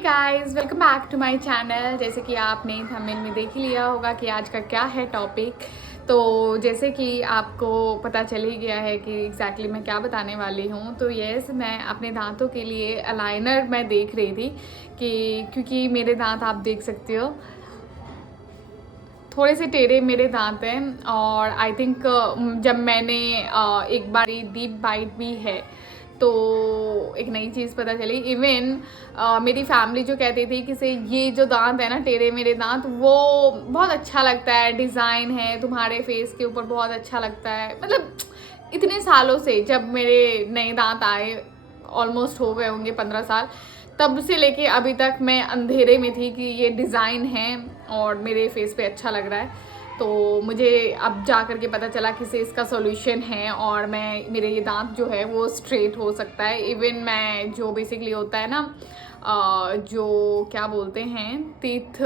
Guys, welcome back to my channel. जैसे कि आपने थंबनेल में देख ही लिया होगा कि आज का क्या है टॉपिक। तो जैसे कि आपको पता चल ही गया है कि एग्जैक्टली मैं क्या बताने वाली हूँ। तो यस, मैं अपने दांतों के लिए अलाइनर मैं देख रही थी कि क्योंकि मेरे दांत आप देख सकते हो थोड़े से टेढ़े मेरे दांत हैं। और आई थिंक जब मैंने एक बार डीप बाइट भी है तो एक नई चीज़ पता चली। इवन मेरी फैमिली जो कहती थी कि से ये जो दांत है ना, टेढ़े मेरे दांत, वो बहुत अच्छा लगता है, डिज़ाइन है तुम्हारे फेस के ऊपर, बहुत अच्छा लगता है। मतलब इतने सालों से जब मेरे नए दांत आए, ऑलमोस्ट हो गए होंगे 15 साल, तब से लेके अभी तक मैं अंधेरे में थी कि ये डिज़ाइन है और मेरे फेस पे अच्छा लग रहा है। तो मुझे अब जा कर के पता चला कि से इसका सॉल्यूशन है और मेरे ये दांत जो है वो स्ट्रेट हो सकता है। इवन मैं जो बेसिकली होता है ना, जो क्या बोलते हैं, teeth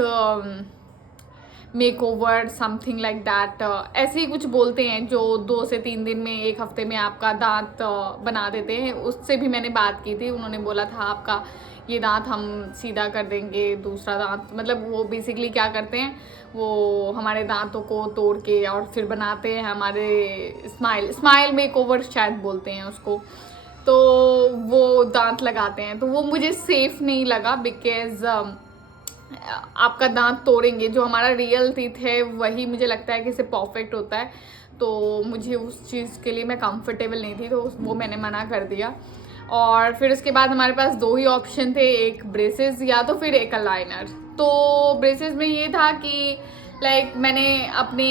make over something like that, ऐसे ही कुछ बोलते हैं, जो 2 से 3 दिन में, 1 हफ्ते में आपका दांत बना देते हैं। उससे भी मैंने बात की थी, उन्होंने बोला था आपका ये दांत हम सीधा कर देंगे, दूसरा दांत। मतलब वो बेसिकली क्या करते हैं, वो हमारे दांतों को तोड़ के और फिर बनाते हैं हमारे स्माइल मेक ओवर शायद बोलते हैं उसको। तो वो दांत लगाते हैं, तो वो मुझे सेफ नहीं लगा बिकॉज आपका दांत तोड़ेंगे। जो हमारा रियल टीथ है वही मुझे लगता है कि इसे परफेक्ट होता है। तो मुझे उस चीज़ के लिए मैं कंफर्टेबल नहीं थी, तो वो मैंने मना कर दिया। और फिर उसके बाद हमारे पास 2 ही ऑप्शन थे, एक ब्रेसेस या तो फिर एक अलाइनर। तो ब्रेसेस में ये था कि लाइक मैंने अपने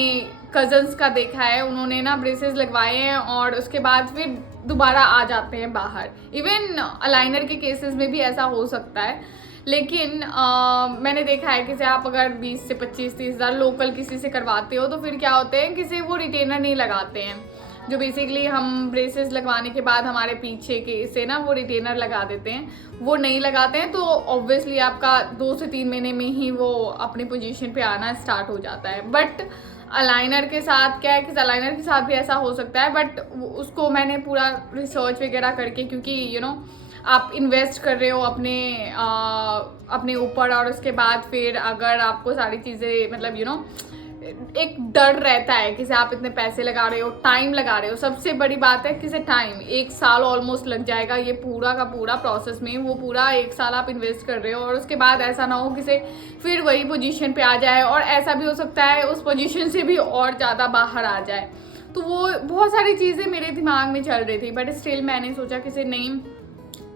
कज़न्स का देखा है, उन्होंने ना ब्रेसेस लगवाए हैं और उसके बाद फिर दोबारा आ जाते हैं बाहर। इवन अलाइनर के केसेस में भी ऐसा हो सकता है, लेकिन मैंने देखा है कि आप अगर 20 से 25-30 हज़ार लोकल किसी से करवाते हो तो फिर क्या होते हैं, किसी वो रिटेनर नहीं लगाते हैं। जो बेसिकली हम ब्रेसेस लगवाने के बाद हमारे पीछे के से ना वो रिटेनर लगा देते हैं, वो नहीं लगाते हैं। तो ऑब्वियसली आपका 2 से 3 महीने में ही वो अपनी पोजीशन पे आना स्टार्ट हो जाता है। बट अलाइनर के साथ क्या है कि अलाइनर के साथ भी ऐसा हो सकता है, बट उसको मैंने पूरा रिसर्च वगैरह करके, क्योंकि आप इन्वेस्ट कर रहे हो अपने ऊपर, और उसके बाद फिर अगर आपको सारी चीज़ें मतलब एक डर रहता है कि आप इतने पैसे लगा रहे हो, टाइम लगा रहे हो। सबसे बड़ी बात है कि 1 साल ऑलमोस्ट लग जाएगा ये पूरा का पूरा प्रोसेस में। वो पूरा 1 साल आप इन्वेस्ट कर रहे हो और उसके बाद ऐसा ना हो कि फिर वही पोजीशन पे आ जाए, और ऐसा भी हो सकता है उस पोजीशन से भी और ज़्यादा बाहर आ जाए। तो वो बहुत सारी चीज़ें मेरे दिमाग में चल रही थी, बट स्टिल मैंने सोचा कि नहीं,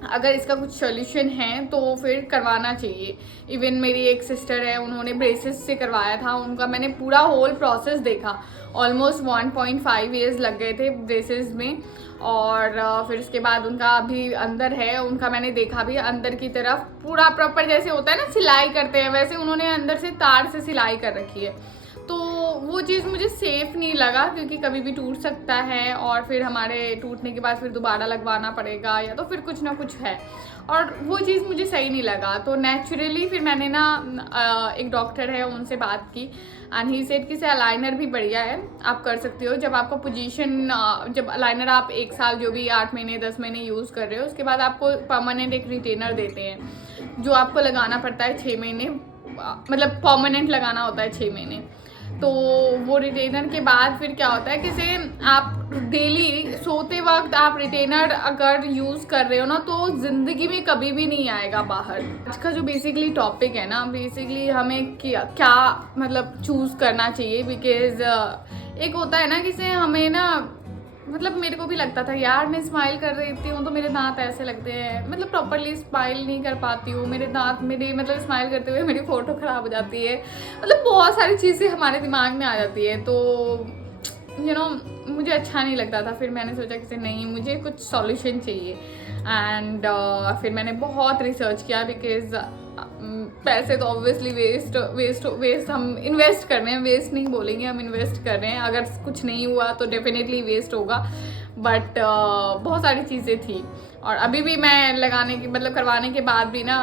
अगर इसका कुछ सोल्यूशन है तो फिर करवाना चाहिए। इवन मेरी एक सिस्टर है, उन्होंने ब्रेसेस से करवाया था, उनका मैंने पूरा होल प्रोसेस देखा। ऑलमोस्ट 1.5 ईयर्स लग गए थे ब्रेसेस में। और फिर उसके बाद उनका अभी अंदर है, उनका मैंने देखा भी, अंदर की तरफ पूरा प्रॉपर जैसे होता है ना सिलाई करते हैं, वैसे उन्होंने अंदर से तार से सिलाई कर रखी है। तो वो चीज़ मुझे सेफ़ नहीं लगा, क्योंकि कभी भी टूट सकता है और फिर हमारे टूटने के बाद फिर दोबारा लगवाना पड़ेगा, या तो फिर कुछ ना कुछ है, और वो चीज़ मुझे सही नहीं लगा। तो नेचुरली फिर मैंने ना एक डॉक्टर है, उनसे बात की, एंड ही सेड कि से अलाइनर भी बढ़िया है, आप कर सकते हो। जब आपको पोजीशन, जब अलाइनर आप 1 साल जो भी 8 महीने 10 महीने यूज़ कर रहे हो, उसके बाद आपको परमानेंट एक रिटेनर देते हैं, जो आपको लगाना पड़ता है 6 महीने, मतलब परमानेंट लगाना होता है 6 महीने। तो वो रिटेनर के बाद फिर क्या होता है कि आप डेली सोते वक्त आप रिटेनर अगर यूज़ कर रहे हो ना, तो ज़िंदगी में कभी भी नहीं आएगा बाहर। आज का जो बेसिकली टॉपिक है ना, बेसिकली हमें क्या मतलब चूज़ करना चाहिए, बिकॉज एक होता है ना कि हमें ना, मतलब मेरे को भी लगता था यार, मैं स्माइल कर रही हूँ तो मेरे दांत ऐसे लगते हैं, मतलब प्रॉपरली स्माइल नहीं कर पाती हूँ, मेरे दांत मेरे मतलब स्माइल करते हुए मेरी फ़ोटो ख़राब हो जाती है, मतलब बहुत सारी चीज़ें हमारे दिमाग में आ जाती है। तो मुझे अच्छा नहीं लगता था। फिर मैंने सोचा कि नहीं, मुझे कुछ सॉल्यूशन चाहिए। एंड फिर मैंने बहुत रिसर्च किया, बिकॉज पैसे तो ऑब्वियसली वेस्ट हम इन्वेस्ट कर रहे हैं, वेस्ट नहीं बोलेंगे, हम इन्वेस्ट कर रहे हैं। अगर कुछ नहीं हुआ तो डेफिनेटली वेस्ट होगा, बट बहुत सारी चीज़ें थी। और अभी भी मैं करवाने के बाद भी ना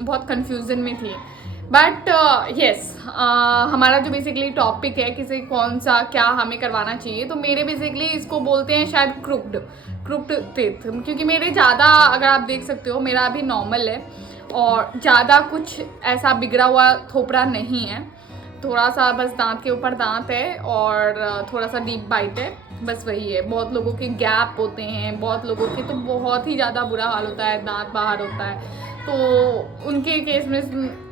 बहुत कन्फ्यूज़न में थी। बट येस, हमारा जो बेसिकली टॉपिक है कि कौन सा क्या हमें करवाना चाहिए, तो मेरे बेसिकली इसको बोलते हैं शायद क्रुक्ड टीथ, क्योंकि मेरे ज़्यादा, अगर आप देख सकते हो, मेरा अभी नॉर्मल है और ज़्यादा कुछ ऐसा बिगड़ा हुआ थोपड़ा नहीं है, थोड़ा सा बस दांत के ऊपर दांत है और थोड़ा सा डीप बाइट है, बस वही है। बहुत लोगों के गैप होते हैं, बहुत लोगों के तो बहुत ही ज़्यादा बुरा हाल होता है, दांत बाहर होता है, तो उनके केस में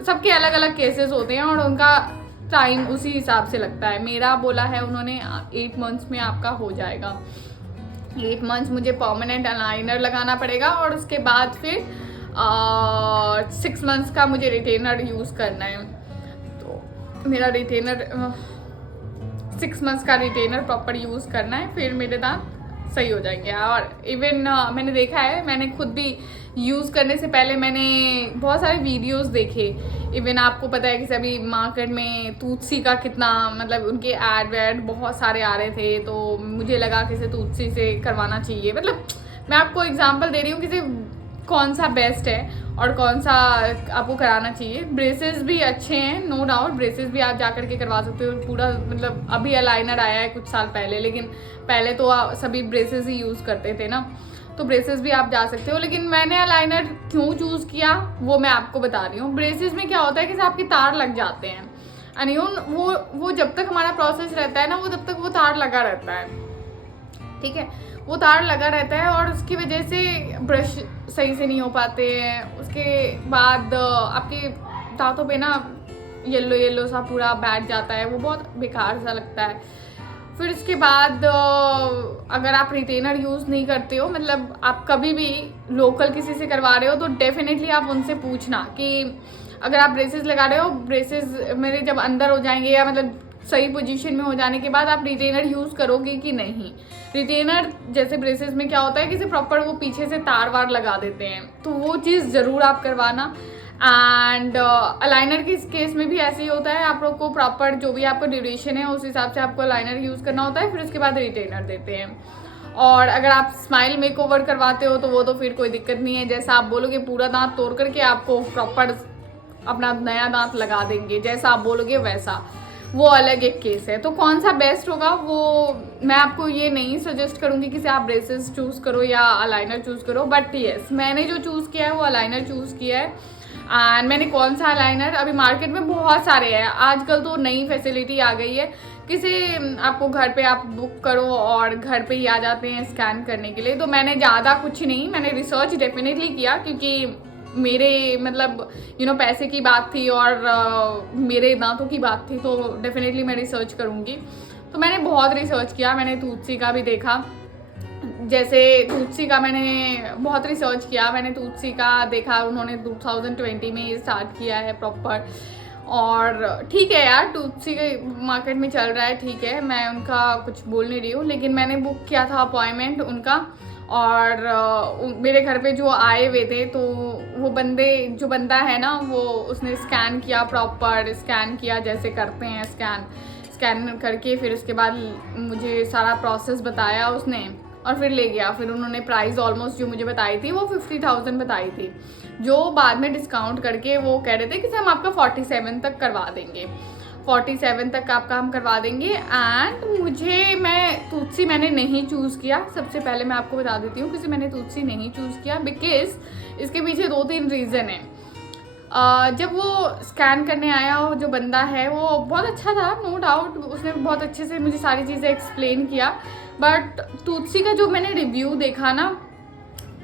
सबके अलग अलग केसेस होते हैं और उनका टाइम उसी हिसाब से लगता है। मेरा बोला है उन्होंने 8 मंथ्स में आपका हो जाएगा। 8 मंथ्स मुझे परमानेंट अलाइनर लगाना पड़ेगा और उसके बाद फिर 6 मंथ्स का मुझे रिटेनर यूज़ करना है। तो मेरा रिटेनर 6 मंथ्स का रिटेनर प्रॉपर यूज़ करना है, फिर मेरे दांत सही हो जाएंगे। और इवन मैंने देखा है, मैंने खुद भी यूज़ करने से पहले मैंने बहुत सारे वीडियोस देखे। इवन आपको पता है कि सभी मार्केट में तुलसी का कितना मतलब उनके ऐड वैड बहुत सारे आ रहे थे, तो मुझे लगा कि इसे तुलसी से करवाना चाहिए। मतलब मैं आपको एग्जांपल दे रही हूँ कि कौन सा बेस्ट है और कौन सा आपको कराना चाहिए। ब्रेसेस भी अच्छे हैं, नो डाउट, ब्रेसेस भी आप जा कर के करवा सकते हो पूरा। मतलब अभी अलाइनर आया है कुछ साल पहले, लेकिन पहले तो सभी ब्रेसेस ही यूज़ करते थे ना, तो ब्रेसेस भी आप जा सकते हो। लेकिन मैंने अलाइनर क्यों चूज़ किया वो मैं आपको बता रही हूँ। ब्रेसेस में क्या होता है कि आपके तार लग जाते हैं, अनियन वो जब तक हमारा प्रोसेस रहता है ना, वो तब तक वो तार लगा रहता है, ठीक है, वो तार लगा रहता है और उसकी वजह से ब्रश सही से नहीं हो पाते हैं। उसके बाद आपके दांतों पे ना येलो येलो सा पूरा बैठ जाता है, वो बहुत बेकार सा लगता है। फिर इसके बाद अगर आप रिटेनर यूज़ नहीं करते हो, मतलब आप कभी भी लोकल किसी से करवा रहे हो, तो डेफिनेटली आप उनसे पूछना कि अगर आप ब्रेसेस लगा रहे हो, ब्रेसेस मेरे जब अंदर हो जाएंगे या मतलब सही पोजीशन में हो जाने के बाद आप रिटेनर यूज़ करोगे कि नहीं। रिटेनर जैसे ब्रेसेस में क्या होता है कि प्रॉपर वो पीछे से तार वार लगा देते हैं, तो वो चीज़ ज़रूर आप करवाना। एंड अलाइनर के केस में भी ऐसे ही होता है, आप लोग को प्रॉपर जो भी आपका ड्यूरेशन है उस हिसाब से आपको अलाइनर यूज़ करना होता है, फिर उसके बाद रिटेनर देते हैं। और अगर आप स्माइल मेकओवर करवाते हो तो वो तो फिर कोई दिक्कत नहीं है, जैसा आप बोलोगे पूरा दांत तोड़ करके आपको प्रॉपर अपना नया दांत लगा देंगे, जैसा आप बोलोगे वैसा, वो अलग एक केस है। तो कौन सा बेस्ट होगा वो मैं आपको ये नहीं सजेस्ट करूँगी कि आप ब्रेसेस चूज़ करो या अलाइनर चूज़ करो, बट येस मैंने जो चूज़ किया है वो अलाइनर चूज़ किया है। एंड मैंने कौन सा अलाइनर, अभी मार्केट में बहुत सारे हैं, आजकल तो नई फैसिलिटी आ गई है, किसी आपको घर पे आप बुक करो और घर पे ही आ जाते हैं स्कैन करने के लिए। तो मैंने ज़्यादा कुछ नहीं, मैंने रिसर्च डेफिनेटली किया क्योंकि मेरे मतलब पैसे की बात थी और मेरे दांतों की बात थी, तो डेफिनेटली मैं रिसर्च करूँगी। तो मैंने बहुत रिसर्च किया, मैंने तुलसी का भी देखा, जैसे तुलसी का मैंने बहुत रिसर्च किया, मैंने तुलसी का देखा, उन्होंने 2020 में स्टार्ट किया है प्रॉपर। और ठीक है यार, तुलसी के मार्केट में चल रहा है, ठीक है, मैं उनका कुछ बोल नहीं रही हूँ, लेकिन मैंने बुक किया था अपॉइंटमेंट उनका, और मेरे घर पे जो आए हुए थे, तो वो जो बंदा है ना, वो उसने स्कैन किया, प्रॉपर स्कैन किया जैसे करते हैं स्कैन करके, फिर उसके बाद मुझे सारा प्रोसेस बताया उसने और फिर ले गया। फिर उन्होंने प्राइस ऑलमोस्ट जो मुझे बताई थी वो 50,000 बताई थी, जो बाद में डिस्काउंट करके वो कह रहे थे कि हम आपका 47 तक करवा देंगे, 47 तक आपका हम करवा देंगे। एंड मैं तुलसी मैंने नहीं चूज़ किया, सबसे पहले मैं आपको बता देती हूँ कि मैंने तुलसी नहीं चूज़ किया बिकॉज इसके पीछे 2-3 रीज़न है। जब वो स्कैन करने आया, वो जो बंदा है वो बहुत अच्छा था, नो डाउट, उसने बहुत अच्छे से मुझे सारी चीज़ें एक्सप्लेन किया, बट तुलसी का जो मैंने रिव्यू देखा ना,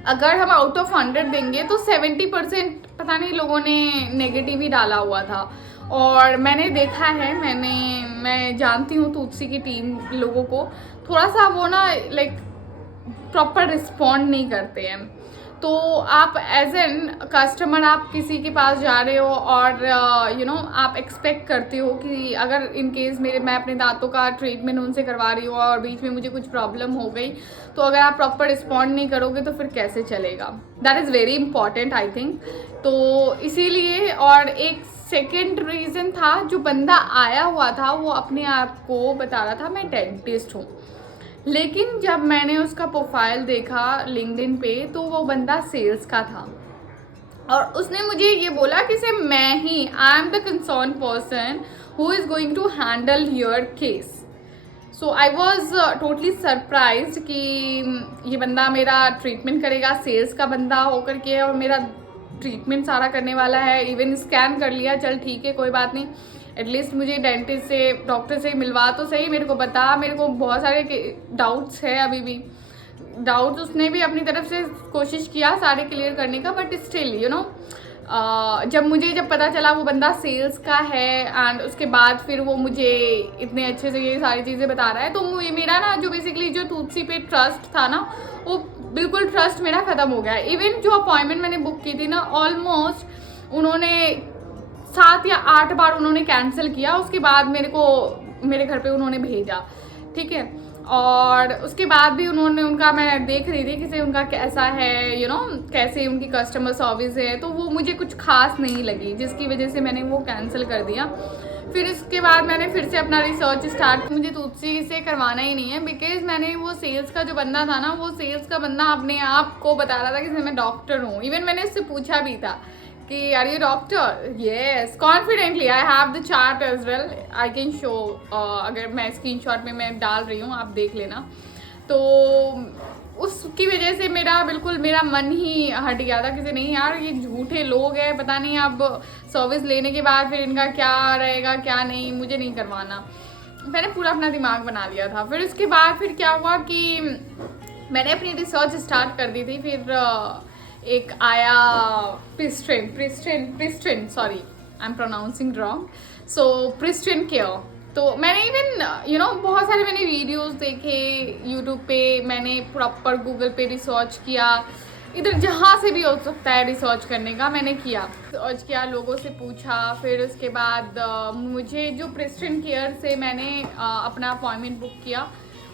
अगर हम आउट ऑफ 100 देंगे तो 70% पता नहीं लोगों ने नेगेटिव ही डाला हुआ था। और मैंने देखा है, मैं जानती हूँ तुलसी की टीम लोगों को, थोड़ा सा वो ना लाइक प्रॉपर रिस्पॉन्ड नहीं करते हैं। तो आप एज एन कस्टमर आप किसी के पास जा रहे हो और आप एक्सपेक्ट करते हो कि अगर इन केस मैं अपने दांतों का ट्रीटमेंट उनसे करवा रही हूँ और बीच में मुझे कुछ प्रॉब्लम हो गई, तो अगर आप प्रॉपर रिस्पॉन्ड नहीं करोगे तो फिर कैसे चलेगा। That is very important I think. तो इसीलिए, और एक सेकेंड रीज़न था, जो बंदा आया हुआ था वो अपने आप को बता रहा था मैं डेंटिस्ट हूँ, लेकिन जब मैंने उसका प्रोफाइल देखा लिंक्डइन पे तो वो बंदा सेल्स का था और उसने मुझे ये बोला कि से मैं ही I am the concern person who is going to handle your case. So I was totally surprised कि ये बंदा मेरा ट्रीटमेंट करेगा, सेल्स का बंदा होकर के, और मेरा ट्रीटमेंट सारा करने वाला है, इवन स्कैन कर लिया, चल ठीक है कोई बात नहीं, एटलीस्ट मुझे डेंटिस्ट से डॉक्टर से मिलवा तो सही, मेरे को बता, मेरे को बहुत सारे डाउट्स है अभी भी, डाउट्स उसने भी अपनी तरफ से कोशिश किया सारे क्लियर करने का, बट स्टिल यू नो जब पता चला वो बंदा सेल्स का है एंड उसके बाद फिर वो मुझे इतने अच्छे से ये सारी चीज़ें बता रहा है, तो मेरा ना जो बेसिकली जो टूथसी पे ट्रस्ट था ना, वो बिल्कुल ट्रस्ट मेरा ख़त्म हो गया। इवन जो अपॉइंटमेंट मैंने बुक की थी ना, ऑलमोस्ट उन्होंने 7 या 8 बार उन्होंने कैंसिल किया, उसके बाद मेरे घर पे उन्होंने भेजा, ठीक है। और उसके बाद भी उनका मैं देख रही थी कि उनका कैसा है, यू नो कैसे उनकी कस्टमर सर्विस है, तो वो मुझे कुछ खास नहीं लगी, जिसकी वजह से मैंने वो कैंसिल कर दिया। फिर इसके बाद मैंने फिर से अपना रिसर्च स्टार्ट, मुझे टूथसी से करवाना ही नहीं है, बिकॉज मैंने वो सेल्स का जो बंदा था ना, वो सेल्स का बंदा अपने आप को बता रहा था कि मैं डॉक्टर हूँ। इवन मैंने उससे पूछा भी था कि are you doctor, yes confidently, I have the chart as well, I can show, अगर मैं स्क्रीनशॉट में मैं डाल रही हूँ, आप देख लेना। तो उसकी वजह से मेरा मन ही हट गया था कि नहीं यार, ये झूठे लोग हैं, पता नहीं अब सर्विस लेने के बाद फिर इनका क्या रहेगा क्या नहीं, मुझे नहीं करवाना। मैंने पूरा अपना दिमाग बना लिया था। फिर उसके बाद फिर क्या हुआ कि मैंने अपनी रिसर्च स्टार्ट कर दी थी। फिर एक आया pristine, sorry I am pronouncing wrong, so pristine care. तो मैंने इवन बहुत सारे मैंने वीडियोस देखे यूट्यूब पे, मैंने प्रॉपर गूगल पे रिसर्च किया, इधर जहाँ से भी हो सकता है रिसर्च करने का मैंने किया, रिसर्च किया, लोगों से पूछा। फिर उसके बाद मुझे जो प्रिस्ट्रिन केयर से मैंने अपना अपॉइंटमेंट बुक किया,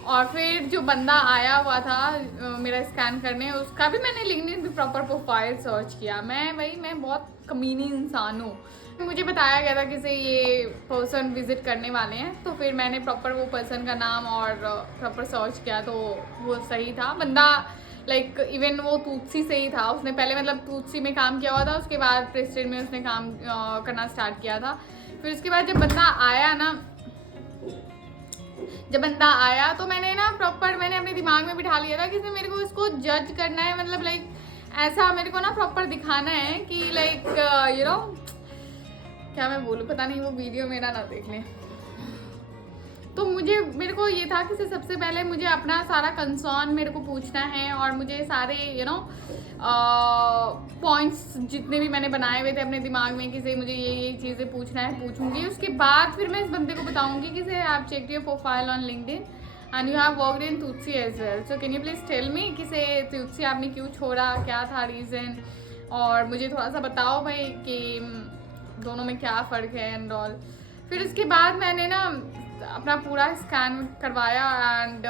और फिर जो बंदा आया हुआ था मेरा स्कैन करने, उसका भी मैंने लिंक्डइन भी प्रॉपर प्रोफाइल सर्च किया। मैं बहुत कमीनी इंसान हूँ। मुझे बताया गया था कि ये पर्सन विजिट करने वाले हैं, तो फिर मैंने प्रॉपर वो पर्सन का नाम और प्रॉपर सर्च किया, तो वो सही था बंदा। लाइक इवन वो टूथसी से ही था, उसने पहले मतलब टूथसी में काम किया हुआ था, उसके बाद प्रेस्टिज में उसने काम करना स्टार्ट किया था। फिर उसके बाद जब बंदा आया तो मैंने ना प्रॉपर मैंने अपने दिमाग में बिठा लिया था कि मेरे को इसको जज करना है, मतलब लाइक ऐसा मेरे को ना प्रॉपर दिखाना है कि लाइक क्या मैं बोलूँ, पता नहीं वो वीडियो मेरा ना देख लें। तो मेरे को ये था कि सबसे पहले मुझे अपना सारा कंसर्न मेरे को पूछना है, और मुझे सारे पॉइंट्स जितने भी मैंने बनाए हुए थे अपने दिमाग में कि मुझे ये चीज़ें पूछना है, पूछूंगी। उसके बाद फिर मैं इस बंदे को बताऊंगी कि आप check your profile on LinkedIn and you have worked in टूथसी as well, so can you please tell me कि टूथसी आपने क्यों छोड़ा, क्या था रीज़न, और मुझे थोड़ा सा बताओ भाई कि दोनों में क्या फ़र्क है एंड ऑल। फिर उसके बाद मैंने ना अपना पूरा स्कैन करवाया एंड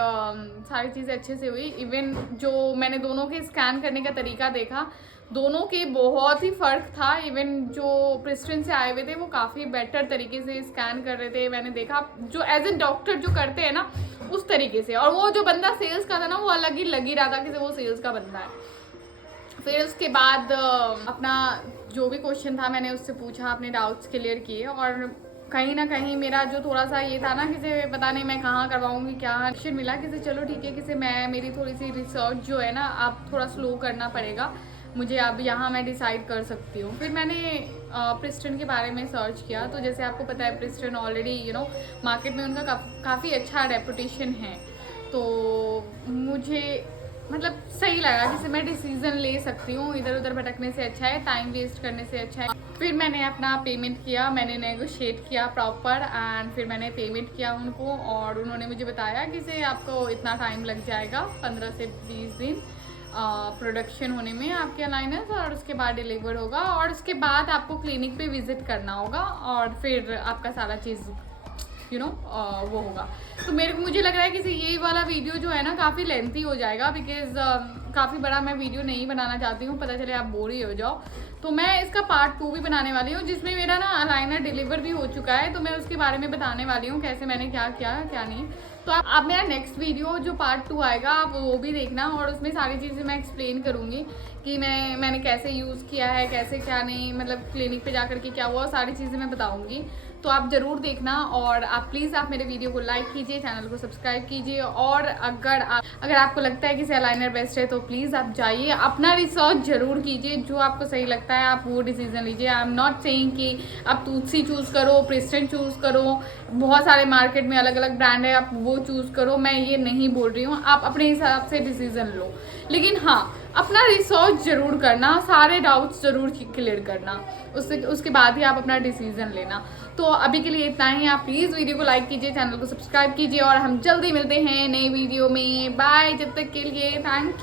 सारी चीज़ें अच्छे से हुई। इवन जो मैंने दोनों के स्कैन करने का तरीका देखा, दोनों के बहुत ही फ़र्क था। इवन जो प्रिस्ट्रिन से आए हुए थे वो काफ़ी बेटर तरीके से स्कैन कर रहे थे, मैंने देखा जो एज ए डॉक्टर जो करते हैं ना उस तरीके से, और वो जो बंदा सेल्स का था ना वो अलग ही लग ही रहा था कि वो सेल्स का बंदा है। फिर उसके बाद अपना जो भी क्वेश्चन था मैंने उससे पूछा, अपने डाउट्स क्लियर किए, और कहीं ना कहीं मेरा जो थोड़ा सा ये था ना कि पता नहीं मैं कहाँ करवाऊँगी, क्या एक्शन मिला कि चलो ठीक है कि मेरी थोड़ी सी रिसर्च जो है ना आप थोड़ा स्लो करना पड़ेगा मुझे, अब यहाँ मैं डिसाइड कर सकती हूँ। फिर मैंने प्रिस्ट्रिन के बारे में सर्च किया, तो जैसे आपको पता है प्रिस्ट्रिन ऑलरेडी मार्केट में उनका काफ़ी अच्छा रेपुटेशन है, तो मुझे मतलब सही लगा कि मैं डिसीज़न ले सकती हूँ, इधर उधर भटकने से अच्छा है, टाइम वेस्ट करने से अच्छा है। फिर मैंने अपना पेमेंट किया, मैंने नेगोशिएट किया प्रॉपर, एंड फिर मैंने पेमेंट किया उनको, और उन्होंने मुझे बताया कि आपको इतना टाइम लग जाएगा, 15 से 20 दिन प्रोडक्शन होने में आपके अलाइनर्स, और उसके बाद डिलीवर होगा, और उसके बाद आपको क्लिनिक पे विज़िट करना होगा, और फिर आपका सारा चीज़ वो होगा। तो मुझे लग रहा है कि ये वाला वीडियो जो है ना काफ़ी लेंथी हो जाएगा, बिकॉज काफ़ी बड़ा मैं वीडियो नहीं बनाना चाहती हूँ, पता चले आप बोर ही हो जाओ। तो मैं इसका पार्ट 2 भी बनाने वाली हूँ, जिसमें मेरा ना अलाइनर डिलीवर भी हो चुका है, तो मैं उसके बारे में बताने वाली हूँ कैसे मैंने क्या किया क्या नहीं। तो आप मेरा नेक्स्ट वीडियो जो पार्ट 2 आएगा आप वो भी देखना, और उसमें सारी चीज़ें मैं एक्सप्लेन करूँगी कि मैंने कैसे यूज़ किया है, कैसे क्या नहीं, मतलब क्लिनिक पे जा कर के क्या हुआ, सारी चीज़ें मैं बताऊँगी। तो आप ज़रूर देखना, और आप प्लीज़ आप मेरे वीडियो को लाइक कीजिए, चैनल को सब्सक्राइब कीजिए, और अगर आपको लगता है कि सेल लाइनर बेस्ट है तो प्लीज़ आप जाइए, अपना रिसर्च ज़रूर कीजिए, जो आपको सही लगता है आप वो डिसीजन लीजिए। आई एम नॉट सेइंग कि आप तुलसी चूज़ करो, प्रेस्टन चूज़ करो, बहुत सारे मार्केट में अलग अलग ब्रांड है, आप वो चूज़ करो, मैं ये नहीं बोल रही हूँ, आप अपने हिसाब से डिसीजन लो, लेकिन हाँ अपना रिसर्च ज़रूर करना, सारे डाउट्स ज़रूर क्लियर करना, उसके बाद ही आप अपना डिसीजन लेना। तो अभी के लिए इतना ही, आप प्लीज़ वीडियो को लाइक कीजिए, चैनल को सब्सक्राइब कीजिए, और हम जल्दी मिलते हैं नए वीडियो में। बाय, जब तक के लिए थैंक यू।